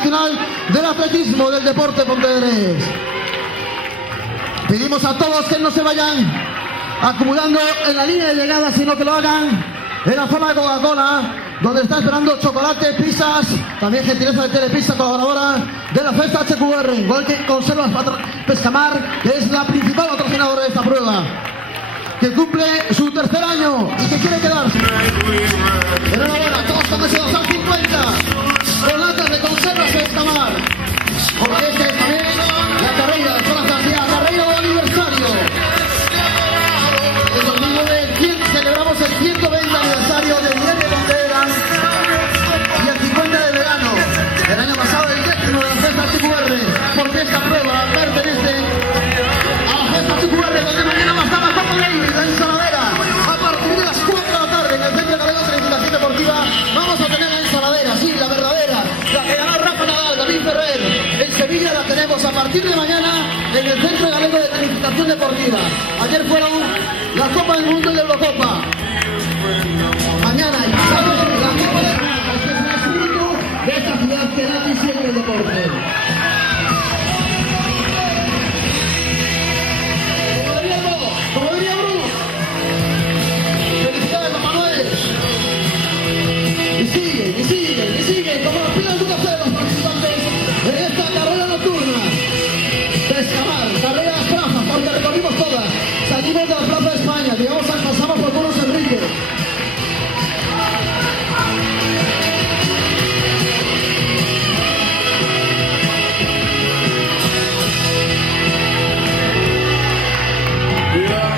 tradicional del atletismo, del deporte pontevedrés. Pedimos a todos que no se vayan acumulando en la línea de llegada, sino que lo hagan en la zona de Coca-Cola, donde está esperando chocolate, pizzas, también gentileza de Telepizza, colaboradora de la Festa HQR, igual que Conservas Pescamar, que es la principal patrocinadora de esta prueba, que cumple su tercer año y que quiere quedarse. Enhorabuena, todos con ese 250, con latas de Conservas Pescamar. Como este también la carrera de Zona Francia, carrera de aniversario. En 2009 celebramos el 120 aniversario del Día de Bandera y el 50 de verano. El año pasado el 10º de la Festa HQR, porque esta prueba pertenece a la Festa HQR, donde mañana más tarde Copa David en Saladera. A partir de las 4 de la tarde en el Centro Galego de Tecnificación Deportiva vamos a tener la ensaladera, sí, la verdadera, la que ganó Rafa Nadal, David Ferrer. En Sevilla la tenemos a partir de mañana en el Centro Galego de Tecnificación Deportiva. Ayer fueron la Copa del Mundo y la Eurocopa. Mañana y pasado la Copa del Mundo. Este es un espíritu de esta ciudad que da siempre el deporte. Como diría Bruno, felicidades Papá Noel. Y siguen, como los pilas de los participantes en esta carrera nocturna. Pescamar, carrera de plazas, porque recorrimos todas. Salimos de la Plaza de España, pasamos por Buenos Enrique.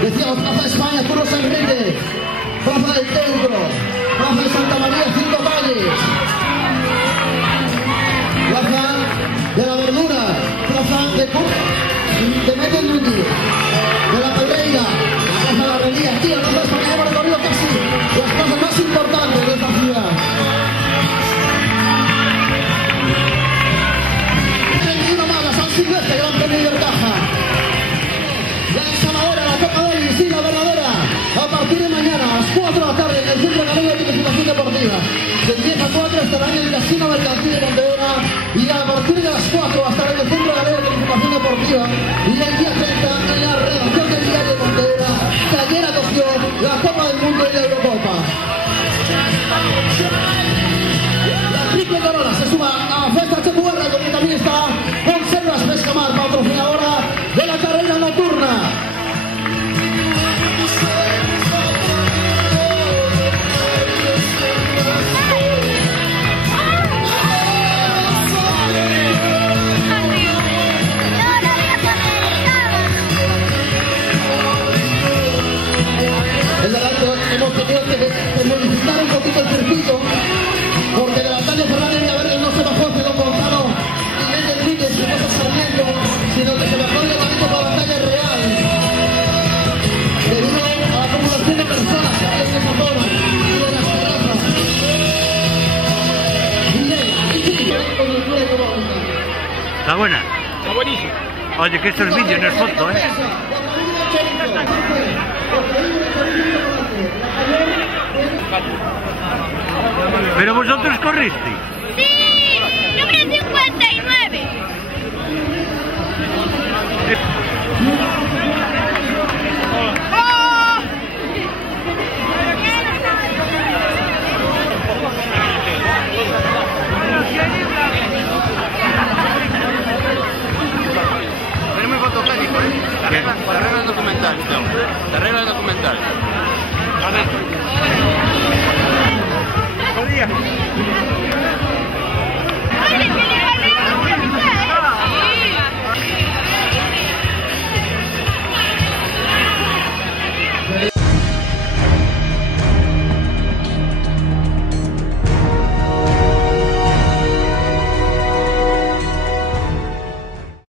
Decíamos Plaza de España, Buenos Enrique, Plaza del Centro, Plaza de Santa María, Cinco Valles, Plaza de la Verdura, Plaza de Metenduti, de la Pedreira, Plaza de la Herrería. Aquí en Plaza de España hemos recorrido casi las plazas más importantes de esta ciudad. Y uno más, la San Silvestre, Gran Premio de Ibercaja. La ensaladera, la Copa Davis, sí, la verdadera. A partir de mañana, a las 4 de la tarde, en el Centro Galego de Tecnificación Deportiva. De 10 a 4 estarán en el Casino Mercantil de Pontevedra. Y a partir de las 4 hasta en el Centro Galego de Tecnificación Deportiva. Y el día 30 en la redacción del Diario de Pontevedra, que ayer acogió la Copa del Mundo y la Eurocopa. La Triple Corona se suma a la Festa HQR, donde también está Conservas Pescamar, patrocinadora de la carrera nocturna. Hemos tenido que modificar un poquito el circuito, porque de Natalia Fernández Villaverde no se bajó hacia Don Gonzalo y Miguel Enrique se pasa saliendo, sino que se bajó directamente por la calle Real, debido a la acumulación de personas que hay en esa zona y de las terrazas. Está buena. Está buenísimo. Oye, que esto es vídeo, no es foto, ¿eh? ¿Pero vosotros corristeis? ¡Sí!